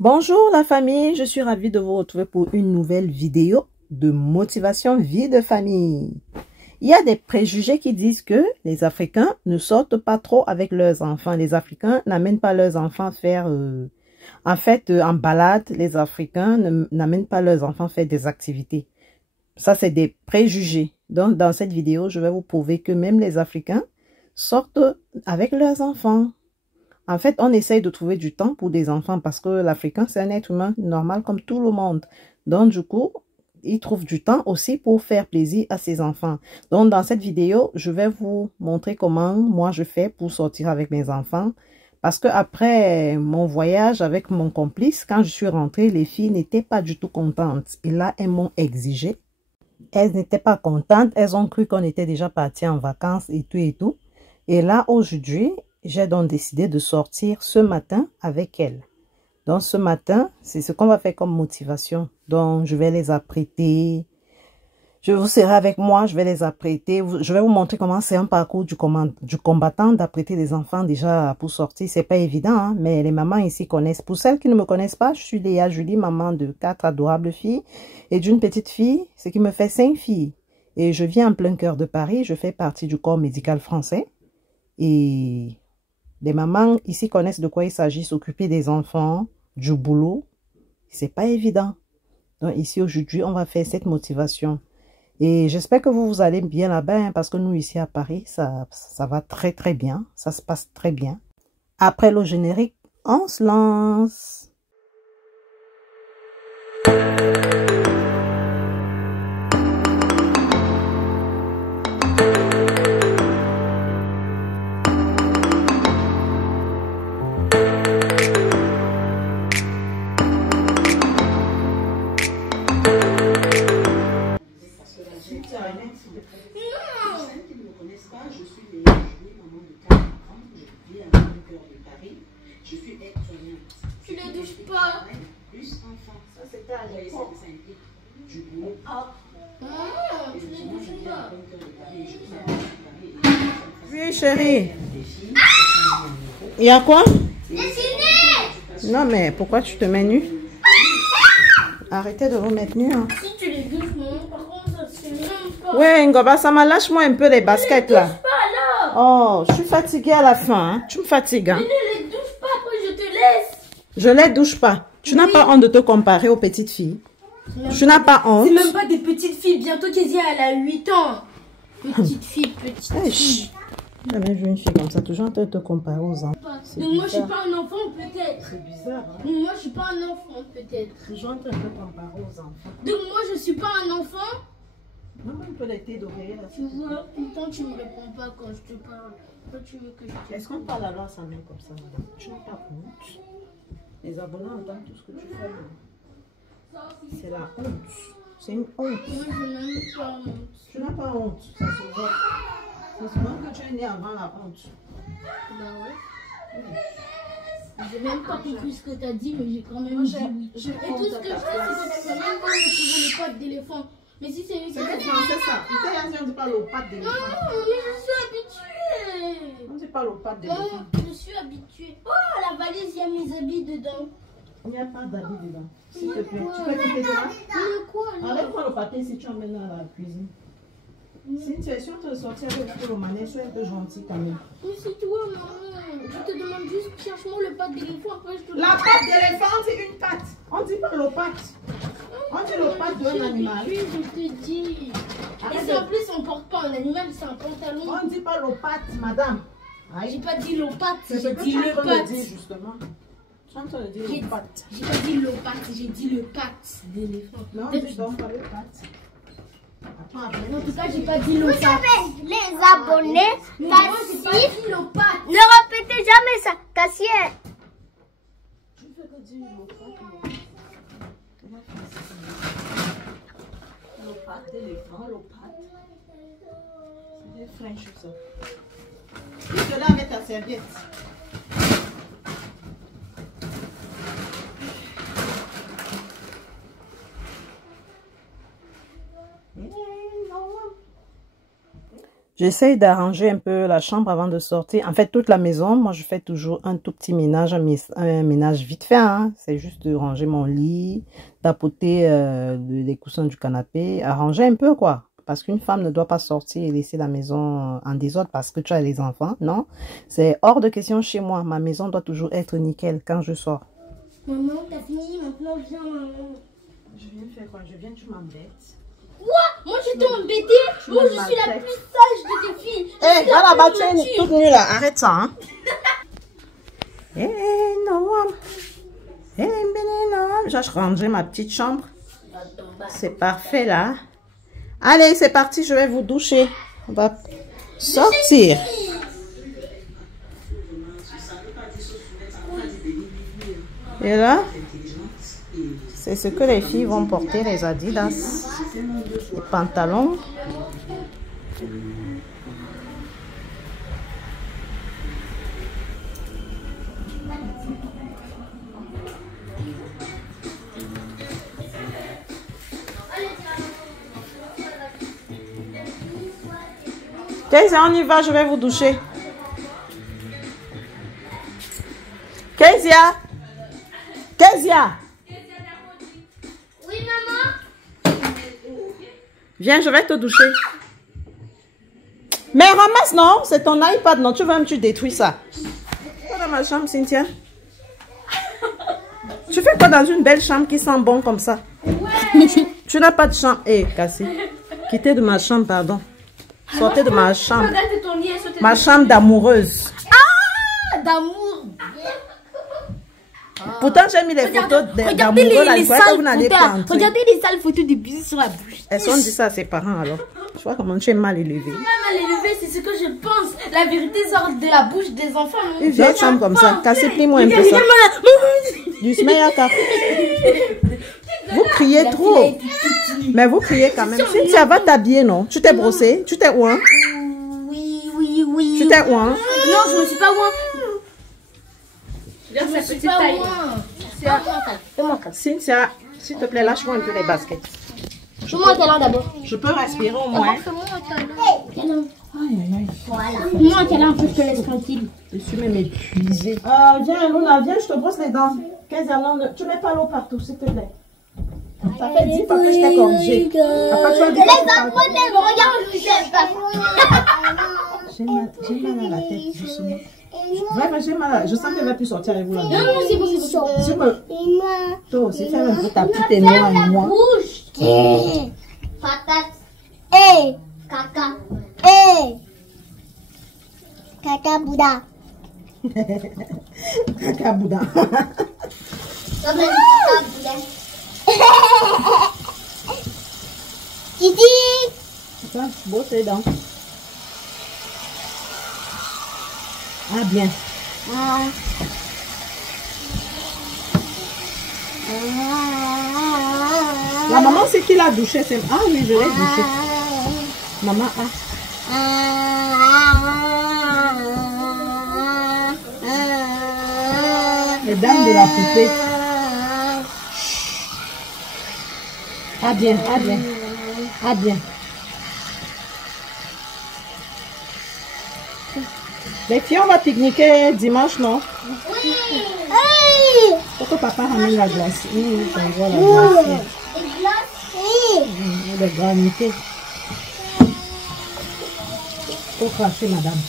Bonjour la famille, je suis ravie de vous retrouver pour une nouvelle vidéo de motivation vie de famille. Il y a des préjugés qui disent que les Africains ne sortent pas trop avec leurs enfants. Les Africains n'amènent pas leurs enfants faire... en balade, les Africains n'amènent pas leurs enfants faire des activités. Ça, c'est des préjugés. Donc, dans cette vidéo, je vais vous prouver que même les Africains sortent avec leurs enfants. En fait, on essaye de trouver du temps pour des enfants parce que l'Africain, c'est un être humain normal comme tout le monde. Donc, du coup, il trouve du temps aussi pour faire plaisir à ses enfants. Donc, dans cette vidéo, je vais vous montrer comment moi je fais pour sortir avec mes enfants. Parce que après mon voyage avec mon complice, quand je suis rentrée, les filles n'étaient pas du tout contentes. Et là, elles m'ont exigé. Elles n'étaient pas contentes. Elles ont cru qu'on était déjà partis en vacances et tout et tout. Et là, aujourd'hui, j'ai donc décidé de sortir ce matin avec elles. Donc, ce matin, c'est ce qu'on va faire comme motivation. Donc, je vais les apprêter. Je vous serai avec moi, je vais les apprêter. Je vais vous montrer comment c'est un parcours du combattant d'apprêter les enfants déjà pour sortir. C'est pas évident, hein, mais les mamans ici connaissent. Pour celles qui ne me connaissent pas, je suis Léa Julie, maman de 4 adorables filles et d'une petite fille, ce qui me fait 5 filles. Et je viens en plein cœur de Paris. Je fais partie du corps médical français. Et les mamans ici connaissent de quoi il s'agit, s'occuper des enfants, du boulot. C'est pas évident. Donc ici aujourd'hui, on va faire cette motivation. Et j'espère que vous allez bien là-bas, hein, parce que nous ici à Paris, ça va très très bien. Ça se passe très bien. Après le générique, on se lance. Tu ne douches pas. Ça, c'était à l'époque. Tu ne douches pas. Oui, chérie. Il y a quoi? Dessiner. Non, mais pourquoi tu te mets nu? Arrêtez de vous mettre nu. Hein. Si tu les douches, non, par contre, ça se même pas. Ouais, Ngoba, ça m'a lâche-moi un peu les baskets là. Pas là. Oh, je suis fatiguée à la fin. Hein. Tu me fatigues. Hein. Mais ne les douche pas, après je te laisse. Je les douche pas. Tu n'as pas honte de te comparer aux petites filles. Tu n'as pas honte. C'est même pas des petites filles. Bientôt Kezia, elle a 8 ans. Petite fille, petite fille. Jamais vu une fille comme ça, toujours en train de te comparer aux enfants. Donc moi je suis pas un enfant peut-être. C'est bizarre, hein? Donc moi je suis pas un enfant peut-être. Toujours en train de te comparer aux enfants. Donc moi je suis pas un enfant. Non, un peu les têtes d'oreiller là. Tu vois, tout le temps tu me réponds pas quand je te parle. Pourquoi tu veux que je te... Est-ce qu'on parle alors sa main comme ça, madame? Tu n'as pas honte. Les abonnés entendent tout ce que tu fais. Là. C'est la honte. C'est une honte. Moi je n'aime pas honte. Tu n'as pas honte. Ça se voit. C'est souvent que tu es né avant la honte. Bah ouais. J'ai même pas compris ce que tu as dit, mais j'ai quand même dit oui. Et tout ce que je sais, c'est que tu ne peux même pas me trouver le pas d'éléphant. Mais si c'est... C'est français ça. Italien, on ne dit pas le pas d'éléphant. Non, mais je suis habituée. On ne dit pas le pas d'éléphant. Je suis habituée. Oh, la valise, il y a mes habits dedans. Il n'y a pas d'habits dedans. S'il te Mais plaît. quoi? Tu peux quitter ça? Mais quoi là? Enlève-moi le papier si tu emmènes à la cuisine. Si tu es sûr de sortir avec le manège, sois un peu gentil quand même. Mais c'est toi, maman. Je te demande juste, cherche-moi le pas d'éléphant. Après, je te... La patte d'éléphant, c'est une patte. On dit pas le patte. On dit le patte d'un animal. Oui, je te dis. Et si en plus on porte pas un animal, c'est un pantalon. On ne dit pas le patte, madame. J'ai pas dit le patte, C'est ce j'ai que dit tu es le en train de patte. dire justement. Tu es en train de dire le patte. J'ai pas dit le patte, j'ai dit le patte d'éléphant. Non, on dit donc pas le patte. Attends, après. En tout cas, j'ai pas dit le Vous patte. savez, les abonnés Moi, j'ai pas passifs, dit le patte. ne répétez jamais ça. Cassier. Tu fais que dire le patte. Le patte d'éléphant, le patte. C'est des French ça. Tu te laves avec ta serviette. J'essaye d'arranger un peu la chambre avant de sortir. En fait, toute la maison, moi, je fais toujours un tout petit ménage, un ménage vite fait. Hein. C'est juste de ranger mon lit, tapoter les coussins du canapé, arranger un peu, quoi. Parce qu'une femme ne doit pas sortir et laisser la maison en désordre parce que tu as les enfants. Non, c'est hors de question chez moi. Ma maison doit toujours être nickel quand je sors. Maman, t'as fini, maintenant viens. Je viens faire quoi? Je viens, tu m'embêtes. Quoi? Moi je t'ai embêté. Moi je suis la plus sage de tes filles. Hé, hey, là-bas, tu es toute nue là. Arrête ça, hein. Eh, non. Eh, non. Je rangerai ma petite chambre. C'est parfait là. Allez, c'est parti, je vais vous doucher. On va sortir. Et là, c'est ce que les filles vont porter, les Adidas. Les pantalons. Kezia, on y va, je vais vous doucher. Kezia! Kezia! Oui, maman? Viens, je vais te doucher. Mais ramasse, non? C'est ton iPad, non? Tu veux même tu détruis ça. Tu dans ma chambre, Cynthia? Tu fais quoi dans une belle chambre qui sent bon comme ça? Ouais. Tu n'as pas de chambre. Eh, Cassie. Quittez de ma chambre, pardon. Sortez de ma chambre. Ma chambre d'amoureuse. Ah, d'amour. Pourtant, j'ai mis les photos d'amoureux là. Que vous n'allez pas entrer. Regardez les sales photos de bisous sur la bouche. Elles sont dit ça à ses parents alors. Je vois comment tu es mal élevé. Mal élevé, c'est ce que je pense. La vérité sort de la bouche des enfants. Une vieille chambre comme ça. Cassez, plie-moi un peu ça. Du smeillaka. Vous criez trop. Mais vous criez quand même. Cynthia, va t'habiller, non? Tu t'es brossé? Tu t'es ouin? Oui. Tu t'es ouin? Non, je ne suis pas ouin. Regarde sa petite taille. Cynthia, s'il te plaît, lâche-moi un peu les baskets. Fais-moi un câlin d'abord. Je peux respirer au moins. Fais-moi un câlin. Voilà. Fais-moi un câlin, un peu, je te laisse tranquille. Je suis même épuisée. Viens, Luna, viens, je te brosse les dents. 15 ans, tu mets pas l'eau partout, s'il te plaît. Ça fait 10 fois que je t'ai corrigé. Après, tu as dit j'ai mal à la tête, justement. Vraiment, j'ai mal. Je sens qu'elle va plus sortir avec vous là. Non, c'est bon, c'est bon. Toi aussi, fais un peu ta petite et moi et moi. Patate. Eh. Caca. Eh. Caca Bouddha. Caca Bouddha. Titi. Attends, brosse les dents. Ah, bien. La maman, c'est qui l'a douché? Ah oui, je l'ai douché. Maman, les dames de la poupée. Ah bien, ah bien. Ah bien. Les filles, on va pique-niquer dimanche, non? Oui. Pourquoi papa ramène la glace? J'envoie la glace. Les granités. Faut cracher, madame.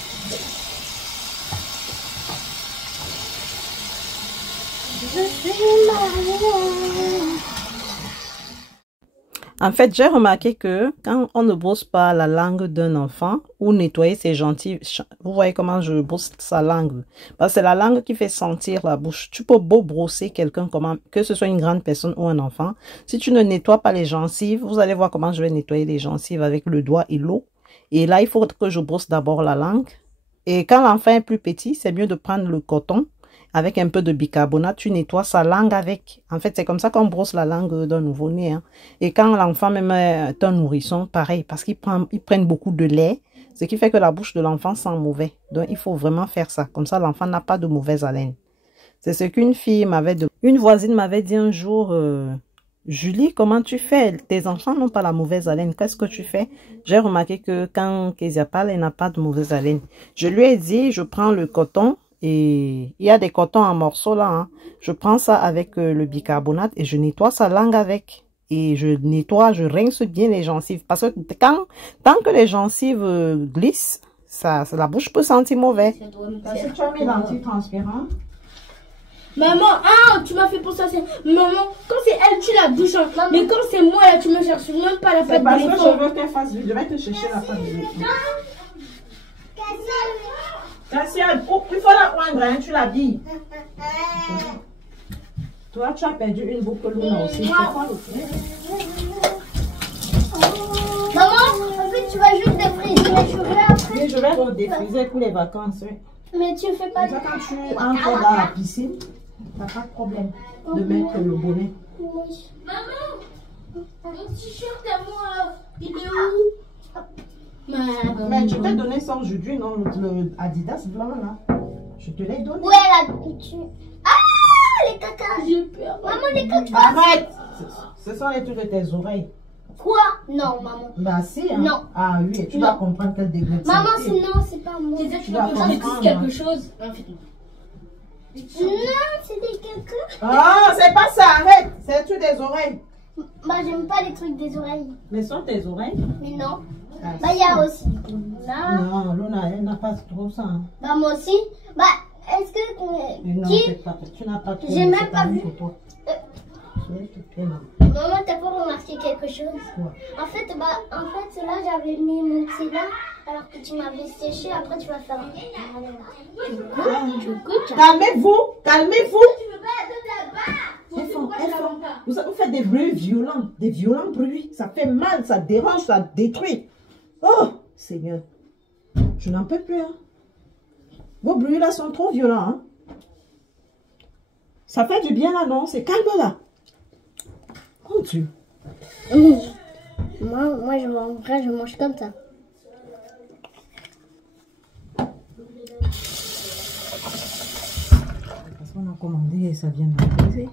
En fait, j'ai remarqué que quand on ne brosse pas la langue d'un enfant ou nettoyer ses gencives, vous voyez comment je brosse sa langue. Parce que c'est la langue qui fait sentir la bouche. Tu peux beau brosser quelqu'un, que ce soit une grande personne ou un enfant. Si tu ne nettoies pas les gencives, vous allez voir comment je vais nettoyer les gencives avec le doigt et l'eau. Et là, il faut que je brosse d'abord la langue. Et quand l'enfant est plus petit, c'est mieux de prendre le coton. Avec un peu de bicarbonate, tu nettoies sa langue avec. En fait, c'est comme ça qu'on brosse la langue d'un nouveau-né. Hein. Et quand l'enfant même est un nourrisson, pareil, parce qu'ils prennent beaucoup de lait, ce qui fait que la bouche de l'enfant sent mauvais. Donc, il faut vraiment faire ça. Comme ça, l'enfant n'a pas de mauvaise haleine. C'est ce qu'une fille m'avait dit. Une voisine m'avait dit un jour, Julie, comment tu fais? Tes enfants n'ont pas la mauvaise haleine. Qu'est-ce que tu fais? J'ai remarqué que quand Kezia parle, elle n'a pas de mauvaise haleine. Je lui ai dit, je prends le coton et il y a des cotons en morceaux là. Hein. Je prends ça avec le bicarbonate et je nettoie sa langue avec. Et je nettoie, je rince bien les gencives. Parce que tant que les gencives glissent, la bouche peut sentir mauvais. Parce que tu as mis l'antitransparent. Maman, ah, tu m'as fait penser à ça. Maman, quand c'est elle, tu la douches. Hein. Mais quand c'est moi, là, tu me cherches même pas la pâte d'éléphant. Parce que je veux qu'elle fasse. Je vais te chercher la pâte d'éléphant. Cassia, il faut la prendre, hein, tu l'habilles. Toi, tu as perdu une boucle Luna aussi. Maman, en fait, tu vas juste défriser mes cheveux après. Oui, je vais défriser pour les vacances. Oui. Mais tu fais pas Déjà, quand tu entres dans la piscine, tu n'as pas de problème de mettre le bonnet. Oui. Maman, mon t-shirt à moi, il est où? Mais tu t'es donné ça aujourd'hui, non? Le Adidas blanc, là. Je te l'ai donné. Ouais, là, tu... Ah, les cacas. J'ai peur. Maman, les cacas. Arrête! Ce sont les trucs de tes oreilles. Quoi? Non, maman. Bah si, hein. Non. Ah oui, tu dois comprendre quel degré de Maman, saleté. sinon, c'est pas moi. Tu sais, tu dois veux que je te dise comprendre, quelque hein. chose? Non, fais-toi. Non, c'est des cacas. Ah, c'est pas ça, arrête! C'est le truc des oreilles. Bah, j'aime pas les trucs des oreilles. Mais ce sont tes oreilles? Mais non. Ah, Bah, il y a aussi. Là. non, Luna, elle n'a pas trop ça. Hein. Bah, moi aussi. Bah, est-ce que... Mais non, Qui? c'est pas, tu n'as pas trop. J'ai même c'est pas vu. pour toi. S'il te plaît, maman. Maman, t'as pas remarqué quelque chose? Quoi? En fait, là, j'avais mis mon pied là, alors que tu m'avais séché. Après, tu vas faire... Calmez-vous, calmez-vous. Tu veux pas de là-bas? Vous faites des bruits violents bruits. Ça fait mal, ça dérange, ça détruit. Oh, Seigneur. Je n'en peux plus. Hein. Vos bruits là sont trop violents. Hein. Ça fait du bien là, non? C'est calme là. Mon Dieu. Moi, en vrai, je mange comme ça. Parce qu'on a commandé et ça vient d'arriver.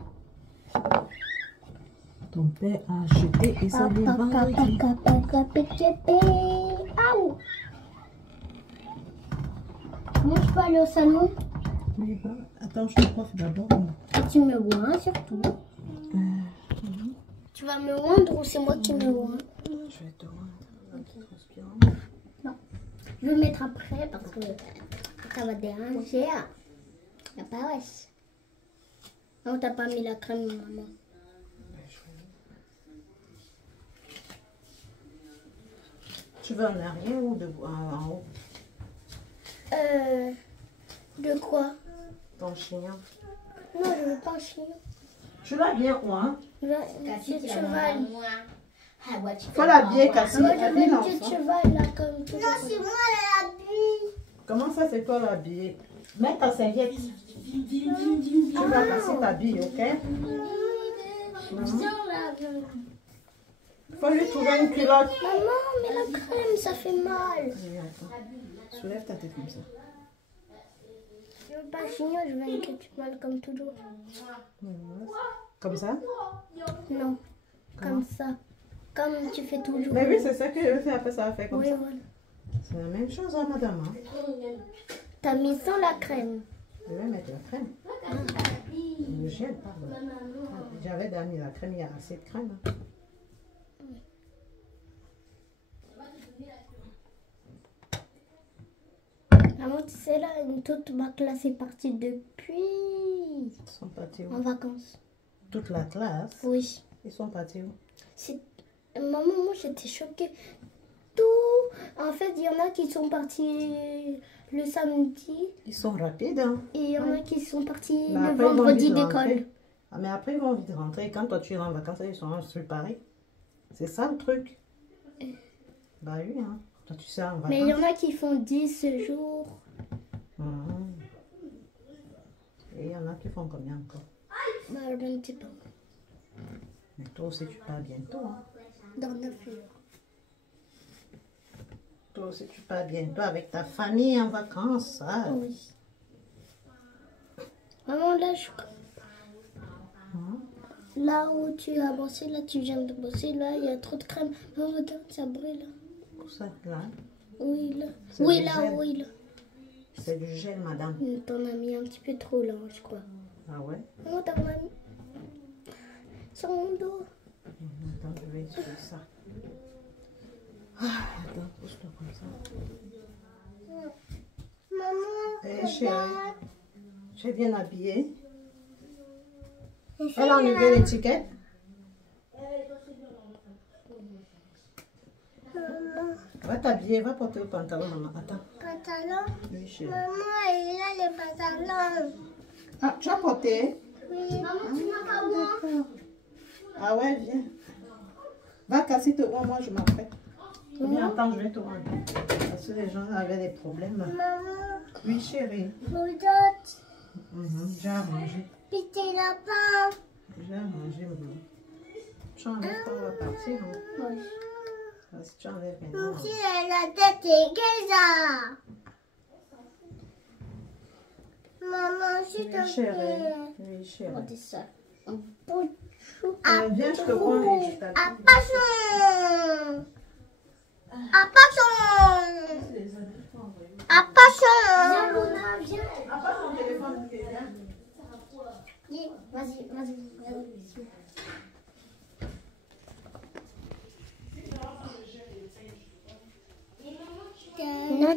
Ton père a acheté et ça vient vendredi. Aouh! Moi, je peux aller au salon. Oui, bah, attends, je te coiffe d'abord. Et tu me vois surtout. Tu vas me rendre ou c'est moi qui me rends? Je vais te rendre. Non. Je vais le mettre après parce que ça va déranger. Y'a pas wesh. Non, t'as pas mis la crème, maman. Tu veux en arrière ou en haut? De quoi? Ton chignon. Non, je veux pas un chignon. Tu l'habilles où, hein? Je veux un petit cheval. Faut l'habiller, Cassie. Moi, je veux Habille un l'enfant. petit cheval là comme tout. Non, c'est moi la Comment ça, c'est toi l'habiller? Mets ta serviette. Tu vas passer ta bille, ok? Faut lui trouver une culotte. Maman, mais la crème, ça fait mal. Soulève ta tête comme ça. Je veux pas un chignon, je veux un petit cheval comme toujours. Comme ça? Non, comme ça. Comme tu fais toujours. Mais oui, c'est ça que je veux faire. Après, ça va faire comme Oui, ça. voilà. C'est la même chose, hein, madame. Hein? T'as mis sans la crème. Je vais mettre la crème. Le gel, pardon. J'avais déjà mis la crème, il y a assez de crème. Hein. Maman, tu sais là, toute ma classe est partie depuis Ils sont partis où? en vacances. Toute la classe? Oui. Ils sont partis où? Maman, moi j'étais choquée. Tout. En fait, il y en a qui sont partis le samedi Ils sont rapides, hein? et il y en a qui sont partis Mais le après, ils vont vendredi vite d'école. rentrer. Ah, mais après, ils vont vite rentrer. Quand toi, tu es en vacances, ils sont pareil. C'est ça le truc. Bah oui, hein. Toi, tu sais, en vacances. Mais il y en a qui font 10 jours. Mhm. Et il y en a qui font combien encore? Bah, je ne sais pas. Mais toi aussi, tu pars bientôt. Hein. Dans 9 jours. Toi aussi, tu pars bientôt avec ta famille en vacances. Ça. Oui. Maman, là, Là où tu as bossé, là tu viens de bosser, là il y a trop de crème. Oh, regarde, ça brûle. Où ça, là? Oui, là. C'est Oui, du là, gel. oui, là. C'est du gel, madame. T'en as mis un petit peu trop là, je crois. Ah ouais? Oh, t'en as mis sur mon dos. Attends, je vais essayer ça. Ah, attends, pousse-toi comme ça. Maman, Eh, chérie, j'ai bien habillé. Elle a enlevé l'étiquette. maman, Va t'habiller, va porter le pantalon, maman. Attends. pantalon. Oui, chérie. Maman, il a les pantalons. Ah, tu as porté? Oui. Maman, tu n'as pas moi. D'accord. Ah ouais, viens. Va casser te rends, moi je m'apprête. Viens, attends, je vais te rendre. Parce que les gens avaient des problèmes. Maman, Oui, chérie. regarde. J'ai arrangé. Petit lapin. J'ai arrangé, maman. Tu enlèves quand on va partir, hein? Oui. Si tu enlèves maintenant. Si la tête est gaza. Maman, s'il te Oui, chérie. plaît. Oui, chérie. Regardez ça. Un beau chou. Viens, je te prends et je t'habille. À passion. À passion. À passion. Viens, viens. Apporte ton téléphone, viens. Vas-y, vas-y, vas-y. Non,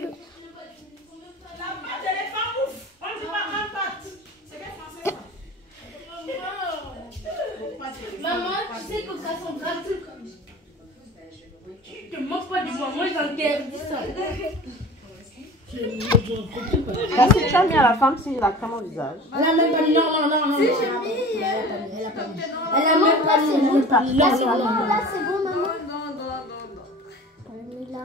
Maman, tu sais que ça sont gratuits. Tu te moques pas de moi, moi j'interdis ça. Parce que tu as mis à la femme si la crème au visage. Elle a même pas mis, non. Si, j'ai mis. Elle a même pas mis. là c'est bon, maman. Non. Elle est là.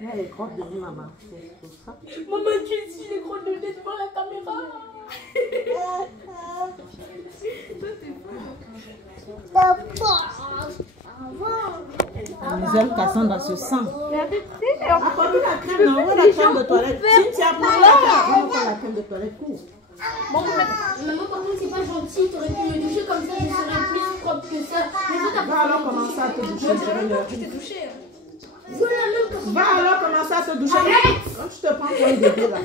Elle est grosse de lui, maman. C'est tout ça. Maman, tu es les gros de nez devant la caméra. Mademoiselle Cassandra se sent. Apporte la crème, non? Où est la crème de toilette? Cynthia, prends là. On prend la crème de toilette court. Bon, maman, par contre, c'est pas gentil. T'aurais pu me toucher comme ça, je serais plus propre que ça. Mais toi, t'as Va alors commencer à te doucher. Je t'ai touché. Voilà, même Va alors commencer à te doucher. Quand tu te prends pour un bébé là.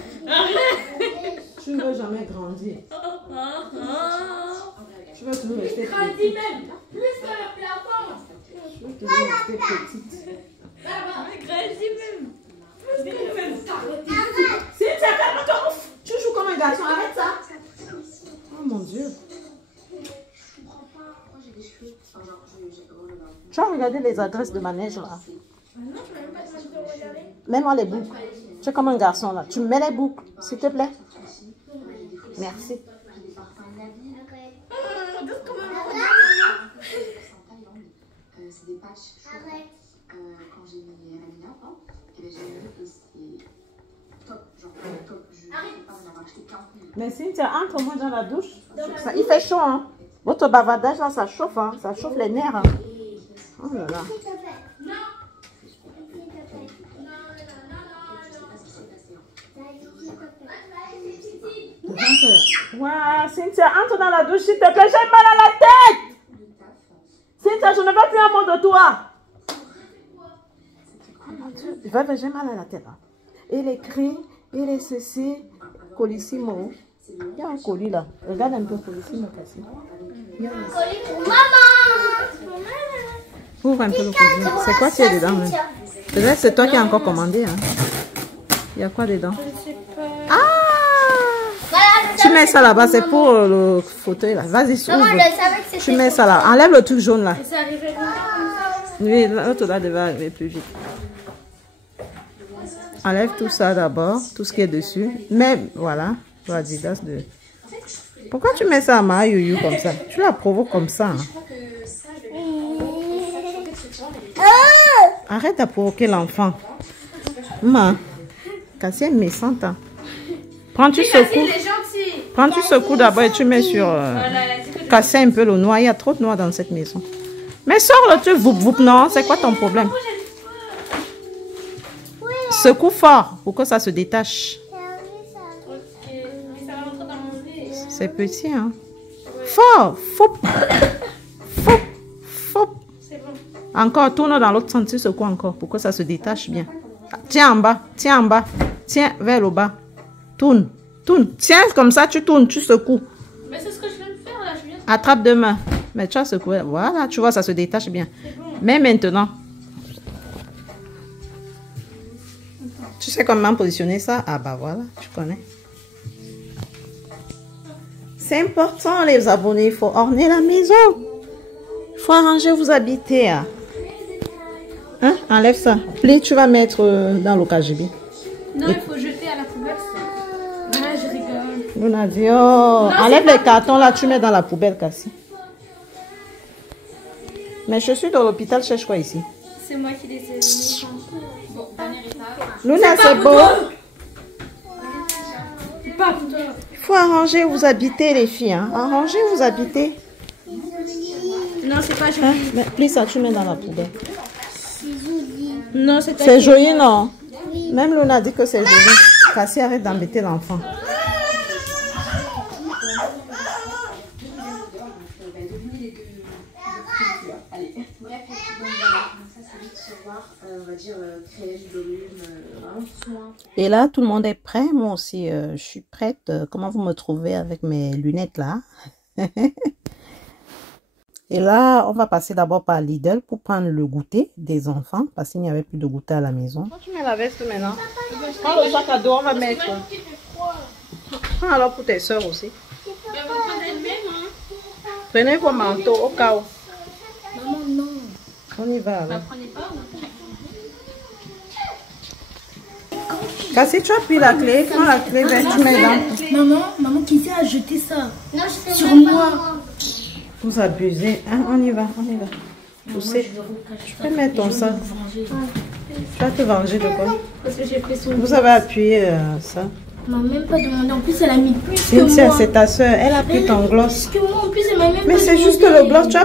Tu ne veux jamais grandir. Tu veux toujours rester petite. grandi même. Plus que le plafond. Tu veux toujours rester petite. Grandi même. Cynthia, calme-toi. Tu joues comme un garçon. Arrête ça. Oh mon Dieu. Tu as regardé les adresses de manège là? Mets-moi les boucles. Tu es comme un garçon là. Tu mets les boucles, s'il te plaît. Merci. C'est des patchs. Quand j'ai mis Amina, et j'ai mis et c'est top, genre top. Je ne sais pas en avoir acheté 40 000. Mais Cynthia, entre-moi dans la douche. Ça, il fait chaud, hein. Votre bavardage là, ça chauffe, hein. Ça chauffe les nerfs. Hein. Oh là là. Ouais, Cynthia, entre dans la douche, s'il te plaît. J'ai mal à la tête. Cynthia, je ne veux plus un mot de toi. J'ai mal à la tête. Hein. Et les cris, et les ceci, colissimo. Il y a un colis là. Regarde un peu colissimo cassé. Colis pour maman. Ouvre un peu le colis. C'est quoi tu as dedans? Peut-être c'est toi qui as encore commandé. Hein. Il y a quoi dedans? Ah! Tu mets ça là-bas, c'est pour le fauteuil là. Vas-y, ouvre. Tu mets ça là. Enlève le truc jaune là. Oui, l'autre là devait arriver plus vite. Enlève tout ça d'abord, tout ce qui est dessus. Mais voilà, Adidas de. Pourquoi tu mets ça à ma youyou comme ça? Tu la provoques comme ça. Hein? Arrête de provoquer l'enfant. Cassie est méchante. Hein? Prends-tu ce coup? Prends-tu ce coup d'abord et tu mets sur. Casser un peu le noir. Il y a trop de noix dans cette maison. Mais sors le truc, non? C'est quoi ton problème? Secoue fort pour que ça se détache. c'est petit, hein. Fort, faux. Faux, faux. Encore, tourne dans l'autre sens, tu secoues encore pour que ça se détache bien. Tiens en bas, tiens en bas. Tiens vers le bas. Tourne, tourne. Tiens comme ça, tu tournes, tu secoues. Mais c'est ce que je viens de faire là. Je viens de... Attrape deux mains. Mais tu as secoué. Voilà, tu vois, ça se détache bien. Bon. Mais maintenant, tu sais comment positionner ça? Ah bah voilà, tu connais. C'est important les abonnés, il faut orner la maison. Il faut arranger vos habiter. Hein? Enlève ça. Plie, tu vas mettre dans le KGB. Non, il faut jeter à la poubelle ça. Ah, je rigole. Luna dit, oh, enlève les cartons là, tu mets dans la poubelle, Cassie. Mais je suis dans l'hôpital, cherche quoi ici? C'est moi qui les ai mis. Bon, dernier étage. Luna, c'est beau. Pas pour toi. Il faut arranger où vous habitez, les filles. Hein? Arranger où vous habitez. Non, c'est pas joli. Hein? Mais, plie ça, tu mets dans la poubelle. Non, c'est pas C'est joli, non? Même Luna dit que c'est joli. Cassie, arrête d'embêter l'enfant. Et là, tout le monde est prêt. Moi aussi, je suis prête. Comment vous me trouvez avec mes lunettes là? Et là, on va passer d'abord par Lidl pour prendre le goûter des enfants. Parce qu'il n'y avait plus de goûter à la maison. Tu mets la veste maintenant. Prends le sac à dos, on va mettre. Prends alors pour tes soeurs aussi. Prenez vos manteaux au cas où. Maman, non. On y va alors. Cassie, tu as pris la clé. Prends la clé, tu mets dans. Maman qui a jeté ça Non, je sur moi. Vous abusez. Hein? On y va, on y va. Poussez. Tu peux mettre ton sac. Tu vas te venger de quoi? Parce que j'ai pris son. Vous avez appuyé ça. Elle m'a même pas demandé. En plus, elle a mis plus que Cynthia, moi. c'est ta soeur. Elle a pris ton gloss. Plus que moi, en plus, elle m'a même Mais pas c'est demandé. juste le gloss. Tu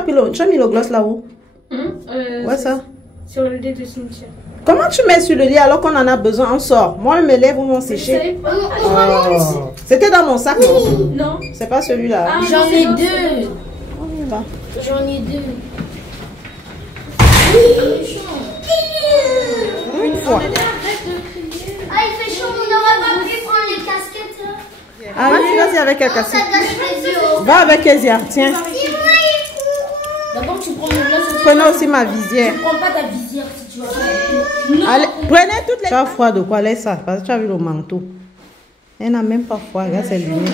as mis le gloss là-haut. Ouais, ça. Sur le lit de Cynthia. Comment tu mets sur le lit alors qu'on en a besoin? On sort. Moi, mes lèvres vont sécher. Oh. C'était dans mon sac, non? Non. C'est pas celui-là. Ah, j'en ai deux. On y va. J'en ai deux. Une fois. Ah, il fait chaud, on n'aura pas pu prendre les casquettes. Ah, vas-y avec elle, Cassie. Ça gâche les yeux. Va avec Kezia, tiens. D'abord, tu prends le glace. Prenez aussi ma visière. Tu prends pas ta visière si tu vas pas. Non. Allez, prenez toutes les... Tu as froid de quoi? Laisse ça, parce que tu as vu le manteau. Elle n'a même pas froid, regarde ses lunettes.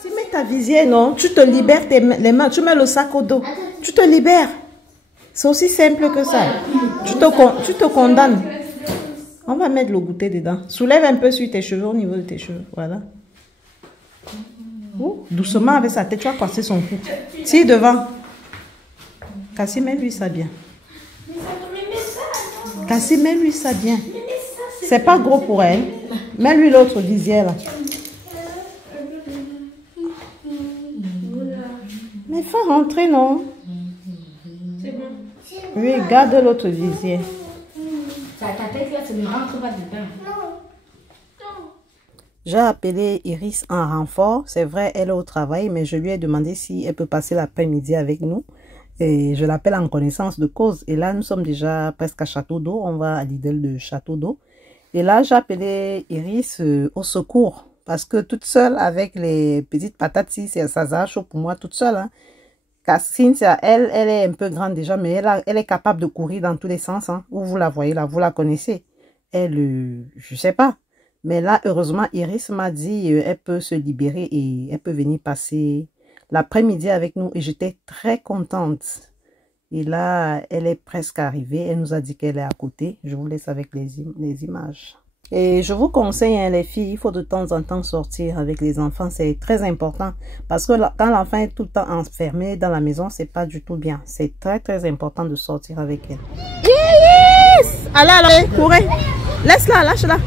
Si mets ta visière, non, tu te libères les mains, tu mets le sac au dos. Tu te libères. C'est aussi simple que ça. Tu te condamnes. On va mettre le goûter dedans. Soulève un peu sur tes cheveux, au niveau de tes cheveux. Voilà. Oh, doucement avec sa tête, tu vas passer son cou. Tire devant. Cassie, mets-lui ça bien. Cassie, mets-lui ça bien. C'est pas gros pour elle. Mets-lui l'autre visière là. Mais faut rentrer, non? C'est bon. Oui, garde l'autre visière. Ta tête là, ça ne rentre pas dedans. J'ai appelé Iris en renfort. C'est vrai, elle est au travail, mais je lui ai demandé si elle peut passer l'après-midi avec nous. Et je l'appelle en connaissance de cause. Et là, nous sommes déjà presque à Château d'Eau. On va à Lidl de Château d'Eau. Et là, j'ai appelé Iris au secours. Parce que toute seule, avec les petites patates, si ça sera chaud pour moi, toute seule. Hein. Cynthia, elle est un peu grande déjà, mais elle est capable de courir dans tous les sens. Hein. Où vous la voyez là, vous la connaissez. Elle, je sais pas. Mais là, heureusement, Iris m'a dit elle peut se libérer et elle peut venir passer l'après-midi avec nous. Et j'étais très contente. Et là, elle est presque arrivée. Elle nous a dit qu'elle est à côté. Je vous laisse avec les images. Et je vous conseille, hein, les filles, il faut de temps en temps sortir avec les enfants. C'est très important. Parce que quand l'enfant est tout le temps enfermé dans la maison, c'est pas du tout bien. C'est très, très important de sortir avec elle. Iris! Allez, allez, courez. Laisse-la, lâche-la.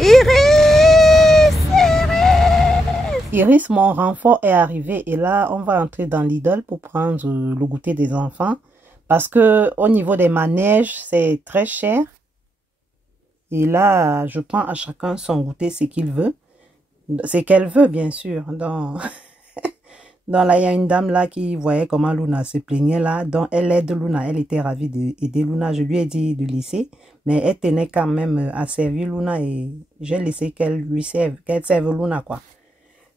Iris! Iris! Iris, mon renfort est arrivé. Et là, on va entrer dans Lidl pour prendre le goûter des enfants. Parce que au niveau des manèges, c'est très cher. Et là, je prends à chacun son goûter, ce qu'il veut. C'est qu'elle veut, bien sûr. Là, il y a une dame là qui voyait comment Luna se plaignait là. Donc, elle aide Luna. Elle était ravie d'aider Luna. Je lui ai dit de laisser. Mais elle tenait quand même à servir Luna. Et j'ai laissé qu'elle serve Luna, quoi.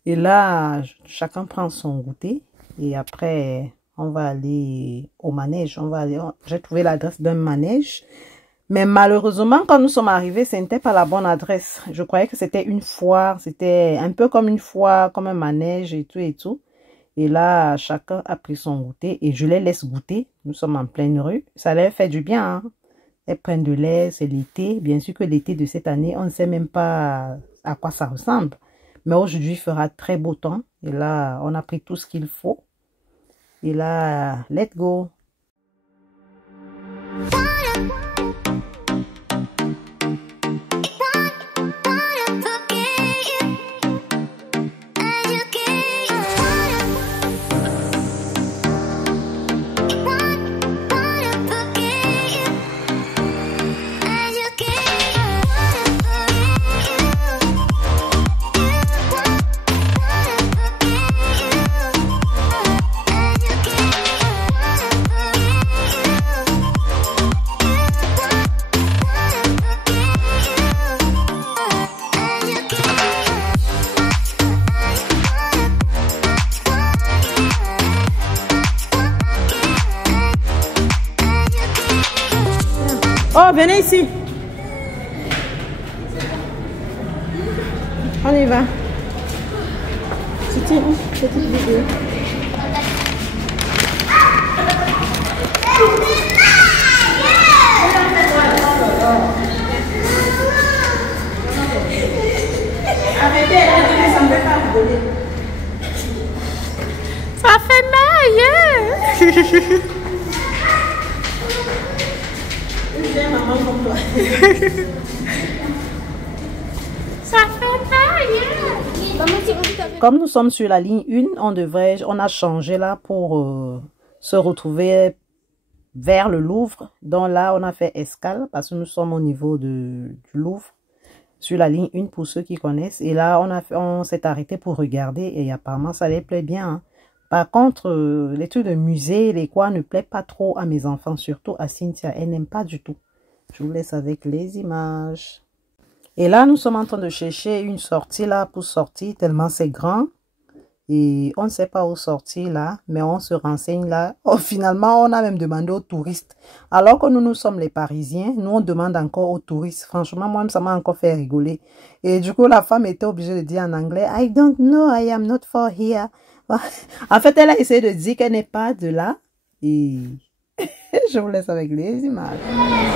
Et là, chacun prend son goûter. Et après, on va aller au manège. J'ai trouvé l'adresse d'un manège. Mais malheureusement, quand nous sommes arrivés, ce n'était pas la bonne adresse. Je croyais que c'était une foire. C'était un peu comme une foire, comme un manège et tout et tout. Et là, chacun a pris son goûter et je les laisse goûter. Nous sommes en pleine rue. Ça leur fait du bien, hein. Elles prennent de l'air, c'est l'été. Bien sûr que l'été de cette année, on ne sait même pas à quoi ça ressemble. Mais aujourd'hui, il fera très beau temps. Et là, on a pris tout ce qu'il faut. Et là, let's go. Oh, venez ici. On y va. C'est une petite vidéo. Arrêtez, ça me fait pas rigoler. Ça fait mal, yeah. Ça fait mal. Comme nous sommes sur la ligne 1, on a changé là pour se retrouver vers le Louvre. Donc là, on a fait escale parce que nous sommes au niveau du Louvre, sur la ligne 1 pour ceux qui connaissent. Et là, on s'est arrêté pour regarder et apparemment, ça les plaît bien, hein. Par contre, les trucs de musée, les quoi ne plaît pas trop à mes enfants, surtout à Cynthia. Elle n'aime pas du tout. Je vous laisse avec les images. Et là, nous sommes en train de chercher une sortie là pour sortir, tellement c'est grand. Et on ne sait pas où sortir là, mais on se renseigne là. Oh, finalement, on a même demandé aux touristes. Alors que nous sommes les Parisiens, nous on demande encore aux touristes. Franchement, moi, ça m'a encore fait rigoler. Et du coup, la femme était obligée de dire en anglais, I don't know, I am not for here. En fait, elle a essayé de dire qu'elle n'est pas de là. Et je vous laisse avec les images.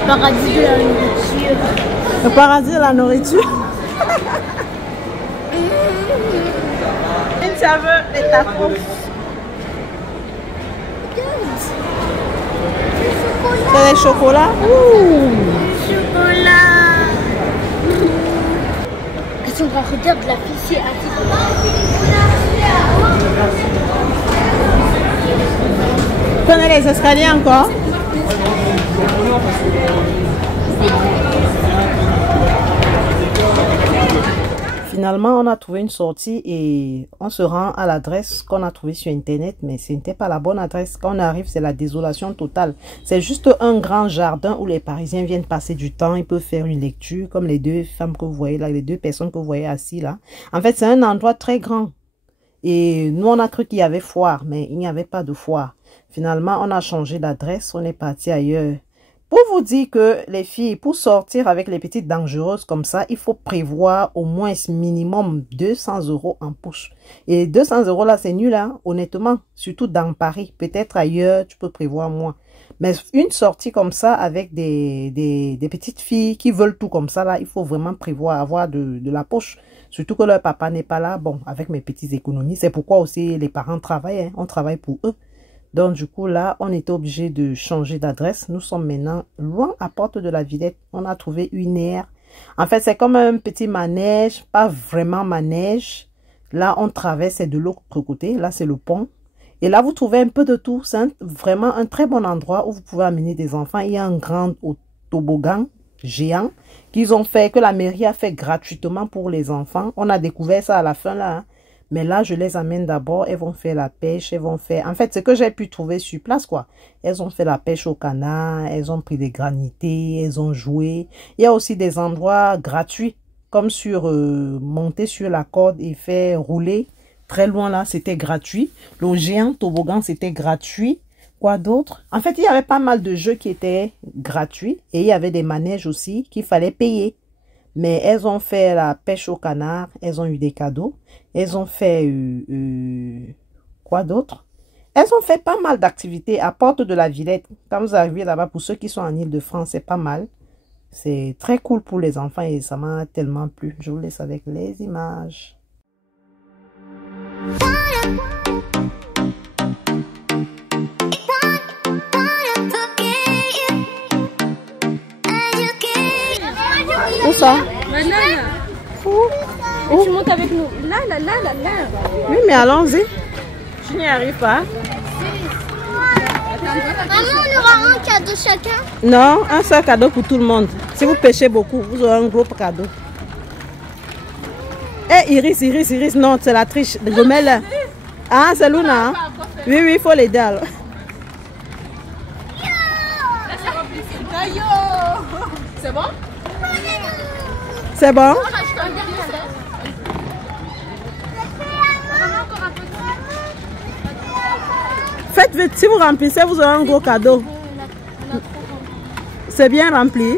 Paradis de la nourriture. Le paradis de la nourriture. Ça veut les tacos. C'est les chocolats. Chocolat. Qu'est-ce qu'on va regarder la fille c'est Vous connaissez les escaliers encore? Finalement, on a trouvé une sortie et on se rend à l'adresse qu'on a trouvée sur Internet. Mais ce n'était pas la bonne adresse. Quand on arrive, c'est la désolation totale. C'est juste un grand jardin où les Parisiens viennent passer du temps. Ils peuvent faire une lecture, comme les deux femmes que vous voyez là, les deux personnes que vous voyez assises là. En fait, c'est un endroit très grand. Et nous, on a cru qu'il y avait foire, mais il n'y avait pas de foire. Finalement, on a changé d'adresse. On est parti ailleurs. Pour vous dire que les filles, pour sortir avec les petites dangereuses comme ça, il faut prévoir au moins minimum 200 € en poche. Et 200 € là, c'est nul, hein, honnêtement. Surtout dans Paris. Peut-être ailleurs, tu peux prévoir moins. Mais une sortie comme ça avec des petites filles qui veulent tout comme ça, là, il faut vraiment prévoir, avoir de la poche. Surtout que leur papa n'est pas là. Bon, avec mes petites économies, c'est pourquoi aussi les parents travaillent, hein, on travaille pour eux. Donc, du coup, là, on était obligé de changer d'adresse. Nous sommes maintenant loin à Porte de la Villette. On a trouvé une aire. En fait, c'est comme un petit manège, pas vraiment manège. Là, on traverse, c'est de l'autre côté. Là, c'est le pont. Et là, vous trouvez un peu de tout. C'est vraiment un très bon endroit où vous pouvez amener des enfants. Il y a un grand toboggan. géants qu'ils ont fait, que la mairie a fait gratuitement pour les enfants. On a découvert ça à la fin là. Hein. Mais là, je les amène d'abord. Elles vont faire la pêche. Elles vont faire... En fait, ce que j'ai pu trouver sur place, quoi. Elles ont fait la pêche au canard. Elles ont pris des granités. Elles ont joué. Il y a aussi des endroits gratuits. Comme sur monter sur la corde et faire rouler. Très loin là, c'était gratuit. Le géant toboggan, c'était gratuit. Quoi d'autre? En fait, il y avait pas mal de jeux qui étaient gratuits. Et il y avait des manèges aussi qu'il fallait payer. Mais elles ont fait la pêche au canard. Elles ont eu des cadeaux. Elles ont fait... quoi d'autre? Elles ont fait pas mal d'activités à Porte de la Villette. Quand vous arrivez là-bas, pour ceux qui sont en Île-de-France, c'est pas mal. C'est très cool pour les enfants et ça m'a tellement plu. Je vous laisse avec les images. Où ça? Où? Tu montes avec nous. Là. Oui, mais allons-y. Je n'y arrive pas. Maman, on aura un cadeau chacun? Non, un seul cadeau pour tout le monde. Si vous pêchez beaucoup, vous aurez un gros cadeau. Eh, Iris, non, c'est la triche. Remets-le. Ah, c'est Luna. Hein? Oui, il faut l'aider alors. C'est bon? C'est bon? Faites vite, si vous remplissez, vous aurez un gros cadeau. C'est bien rempli.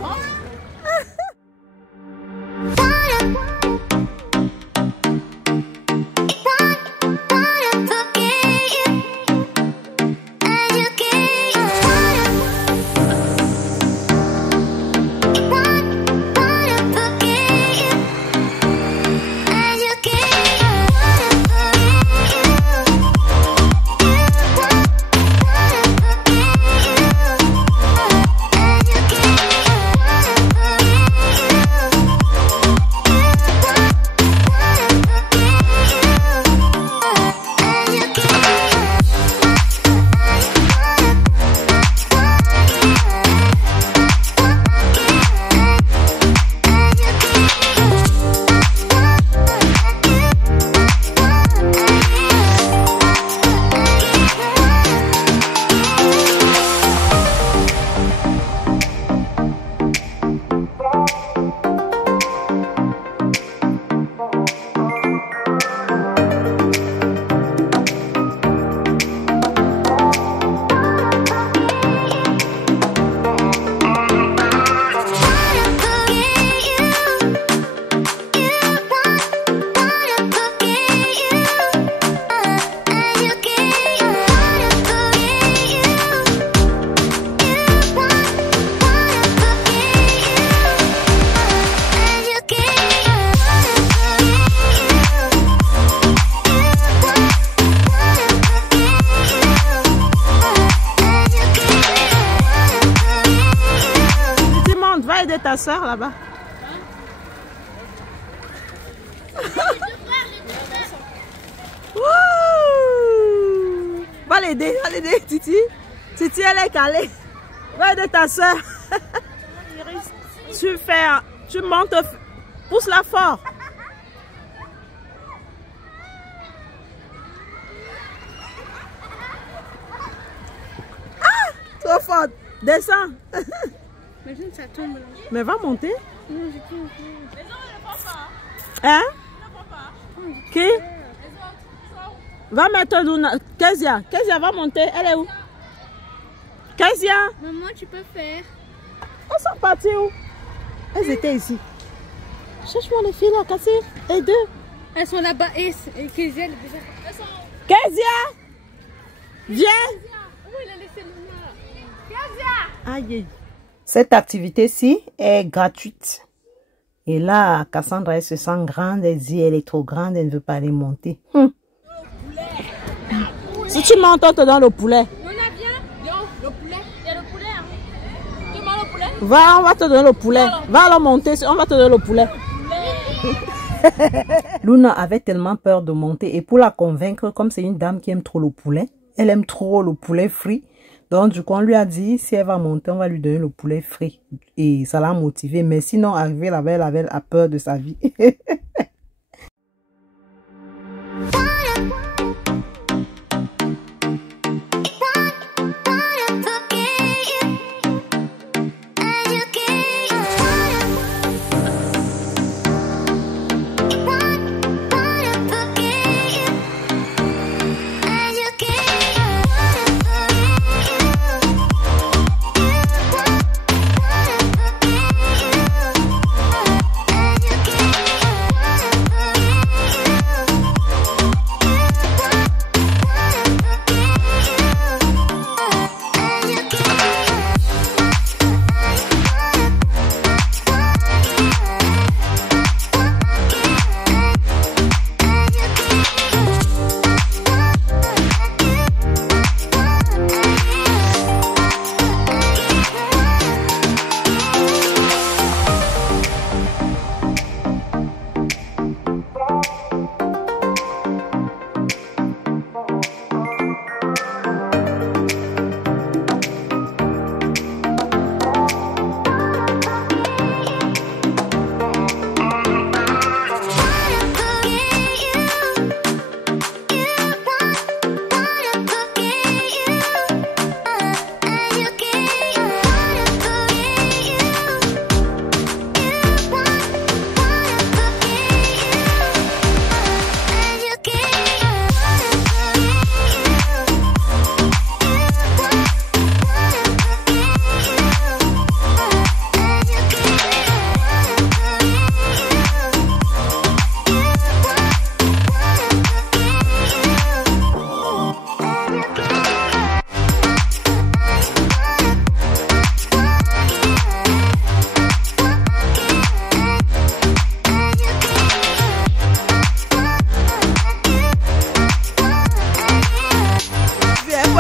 Ta soeur là-bas. Va l'aider, Titi. Titi, elle est calée. Va aider ta soeur. Tu montes, pousse-la fort. Ah, trop fort. Descends. Imagine ça tombe là. Mais va monter. Non, j'ai plus envie. Les autres ne le font pas. Hein? Ils ne le font pas. Qui? Les autres sont... Va mettre Luna. Kezia va monter. Elle est où? Kezia. Maman, tu peux faire. Elles sont parties où? Elles étaient ici. Cherche-moi les filles là, Cassie. Et deux. Elles sont là-bas. Et Kezia, elle est déjà. Elles sont... Kezia! Viens! Où elle a laissé Luna? Kezia! Aïe. Cette activité-ci est gratuite. Et là, Cassandra, elle se sent grande. Elle dit elle est trop grande, elle ne veut pas aller monter. Si tu montes, on te donne le poulet. On a bien. Le poulet. Il y a le poulet. Hein. Tu manges le poulet? Va, on va te donner le poulet. Va alors monter, on va te donner le poulet. Luna avait tellement peur de monter. Et pour la convaincre, comme c'est une dame qui aime trop le poulet, elle aime trop le poulet frit. Donc, du coup, on lui a dit, si elle va monter, on va lui donner le poulet frit. Et ça l'a motivé. Mais sinon, arrivé là-bas, elle avait peur de sa vie.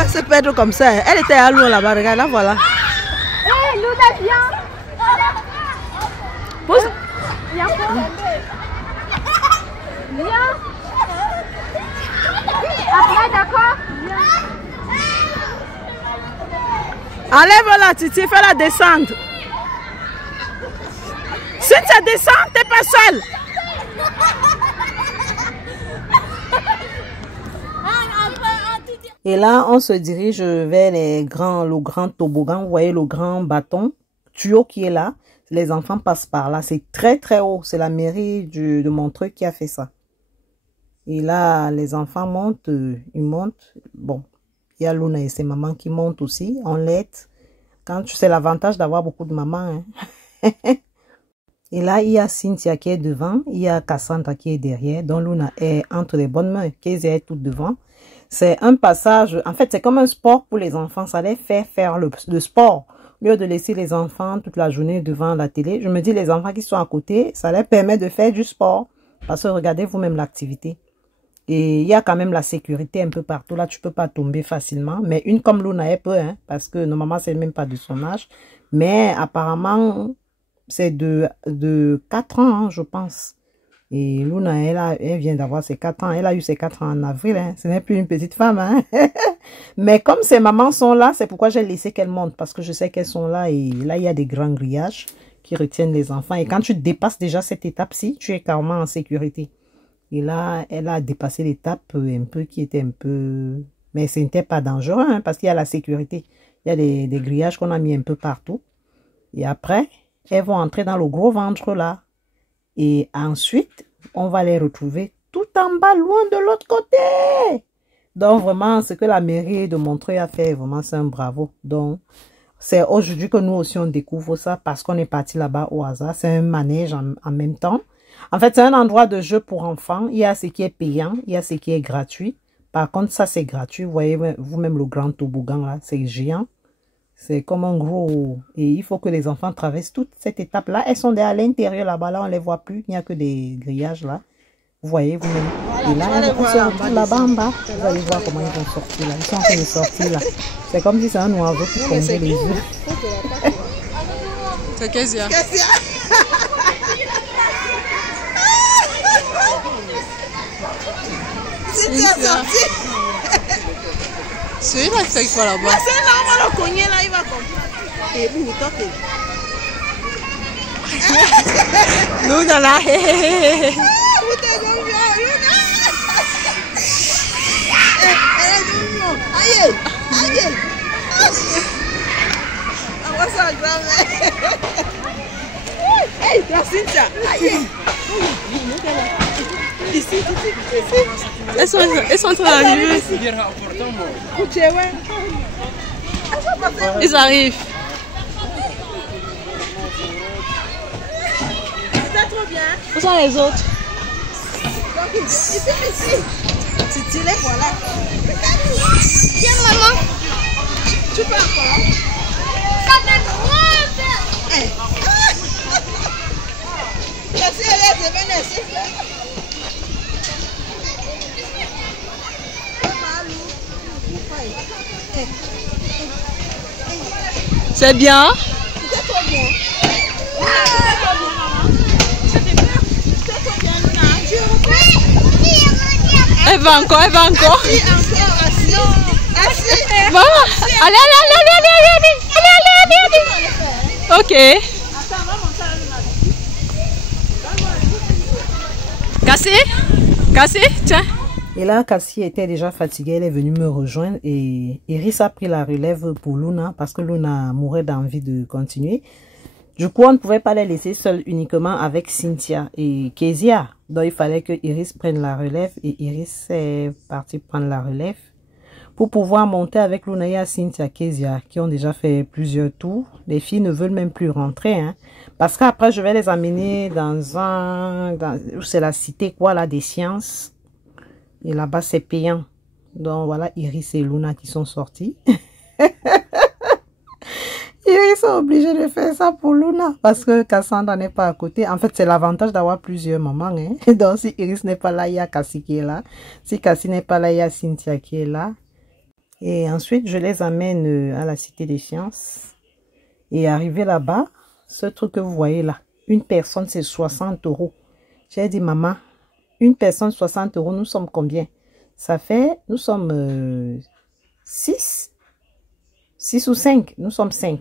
Se perdre comme ça. Elle était à l'eau là-bas, regarde, là voilà. Hé, Luna, viens. Pose. Viens. Viens. Après, d'accord. Viens. Enlève-la, Titi, fais-la descendre. Si tu descends, t'es pas seule. Et là, on se dirige vers le grand toboggan. Vous voyez le grand bâton, tuyau qui est là. Les enfants passent par là. C'est très, très haut. C'est la mairie de Montreux qui a fait ça. Et là, les enfants montent. Ils montent. Bon, il y a Luna et ses mamans qui montent aussi. On l'aide. C'est l'avantage d'avoir beaucoup de mamans. Hein. Et là, il y a Cynthia qui est devant. Il y a Cassandra qui est derrière. Donc, Luna est entre les bonnes mains. Kezia est toute devant. C'est un passage, en fait, c'est comme un sport pour les enfants. Ça les fait faire le sport. Au lieu de laisser les enfants toute la journée devant la télé, je me dis, les enfants qui sont à côté, ça leur permet de faire du sport. Parce que regardez vous-même l'activité. Et il y a quand même la sécurité un peu partout. Là, tu peux pas tomber facilement. Mais une comme Luna, elle peut, hein, parce que normalement, c'est même pas de son âge. Mais apparemment, c'est de 4 ans, hein, je pense. Et Luna, elle vient d'avoir ses 4 ans. Elle a eu ses 4 ans en avril. Hein. Ce n'est plus une petite femme. Hein. Mais comme ses mamans sont là, c'est pourquoi j'ai laissé qu'elles montent. Parce que je sais qu'elles sont là. Et là, il y a des grands grillages qui retiennent les enfants. Et quand tu dépasses déjà cette étape-ci, tu es carrément en sécurité. Et là, elle a dépassé l'étape un peu qui était un peu... Mais ce n'était pas dangereux hein, parce qu'il y a la sécurité. Il y a des grillages qu'on a mis un peu partout. Et après, elles vont entrer dans le gros ventre là. Et ensuite, on va les retrouver tout en bas, loin de l'autre côté. Donc, vraiment, ce que la mairie de Montreux a fait, vraiment, c'est un bravo. Donc, c'est aujourd'hui que nous aussi, on découvre ça parce qu'on est parti là-bas au hasard. C'est un manège en même temps. En fait, c'est un endroit de jeu pour enfants. Il y a ce qui est payant, il y a ce qui est gratuit. Par contre, ça, c'est gratuit. Vous voyez vous-même le grand toboggan, là, c'est géant. C'est comme un gros... Et il faut que les enfants traversent toute cette étape-là. Elles sont à l'intérieur là-bas. Là, on ne les voit plus. Il n'y a que des grillages là. Vous voyez, vous-même. Et là, elles vont sortir là-bas en bas. Vous allez voir comment ils vont sortir là. Ils sont en train de sortir là. C'est comme si c'est un oiseau qui pondait les œufs. C'est Kezia. C'est là qui fait là-bas. C'est là, on va le cogner là, il va comprendre. Et puis, il Nous dans la aïe, aïe. Ah, ça grand-mère. Hey, la Cynthia. Aïe. Ici. Elles sont en train d'arriver. Ils arrivent. Trop bien. Où sont les autres? Donc, ici. Tu les voilà. Tiens, maman. Tu peux encore. Ça fait trop bien. Hey. La fille, elle est devenue un sifflet. C'est bien. C'est trop bien. Elle va encore. Assis. Maman, allez. Ok. Cassie, tiens. Et là, Cassie était déjà fatiguée, elle est venue me rejoindre et Iris a pris la relève pour Luna parce que Luna mourait d'envie de continuer. Du coup, on ne pouvait pas les laisser seuls uniquement avec Cynthia et Kezia. Donc, il fallait que Iris prenne la relève et Iris est partie prendre la relève pour pouvoir monter avec Luna et Cynthia, Kezia qui ont déjà fait plusieurs tours. Les filles ne veulent même plus rentrer, hein, parce qu'après, je vais les amener c'est la cité quoi là des sciences. Et là-bas, c'est payant. Donc, voilà, Iris et Luna qui sont sortis. Ils sont obligés de faire ça pour Luna. Parce que Cassandra n'est pas à côté. En fait, c'est l'avantage d'avoir plusieurs mamans. Hein. Donc, si Iris n'est pas là, il y a Cassie qui est là. Si Cassie n'est pas là, il y a Cynthia qui est là. Et ensuite, je les amène à la Cité des Sciences. Et arrivé là-bas, ce truc que vous voyez là, une personne, c'est 60 €. J'ai dit, maman, une personne, 60 €, nous sommes combien? Ça fait, nous sommes 6 ou 5. Nous sommes 5.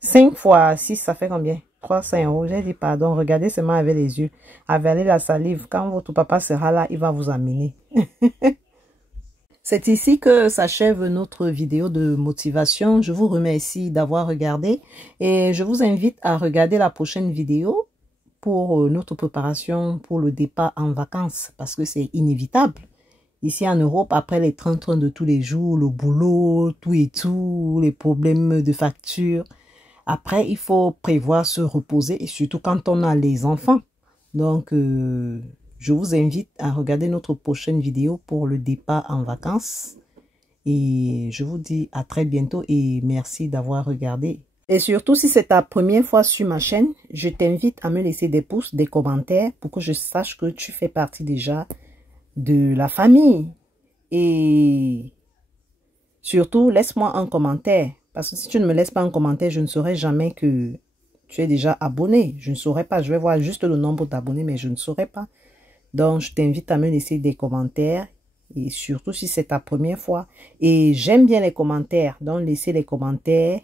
5 fois 6, ça fait combien? 300 €. J'ai dit, pardon, regardez seulement avec les yeux. Avalez la salive. Quand votre papa sera là, il va vous amener. C'est ici que s'achève notre vidéo de motivation. Je vous remercie d'avoir regardé et je vous invite à regarder la prochaine vidéo pour notre préparation pour le départ en vacances parce que c'est inévitable. Ici en Europe, après les trains de tous les jours, le boulot, tout et tout, les problèmes de facture. Après, il faut prévoir se reposer et surtout quand on a les enfants. Donc, je vous invite à regarder notre prochaine vidéo pour le départ en vacances. Et je vous dis à très bientôt et merci d'avoir regardé. Et surtout, si c'est ta première fois sur ma chaîne, je t'invite à me laisser des pouces, des commentaires pour que je sache que tu fais partie déjà de la famille. Et surtout, laisse-moi un commentaire. Parce que si tu ne me laisses pas un commentaire, je ne saurai jamais que tu es déjà abonné. Je ne saurais pas. Je vais voir juste le nombre d'abonnés, mais je ne saurais pas. Donc, je t'invite à me laisser des commentaires. Et surtout, si c'est ta première fois. Et j'aime bien les commentaires. Donc, laissez les commentaires.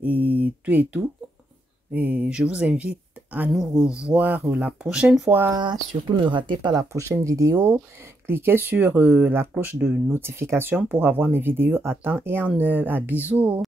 Et tout. Et je vous invite à nous revoir la prochaine fois. Surtout, ne ratez pas la prochaine vidéo. Cliquez sur la cloche de notification pour avoir mes vidéos à temps et en heure. À bisous.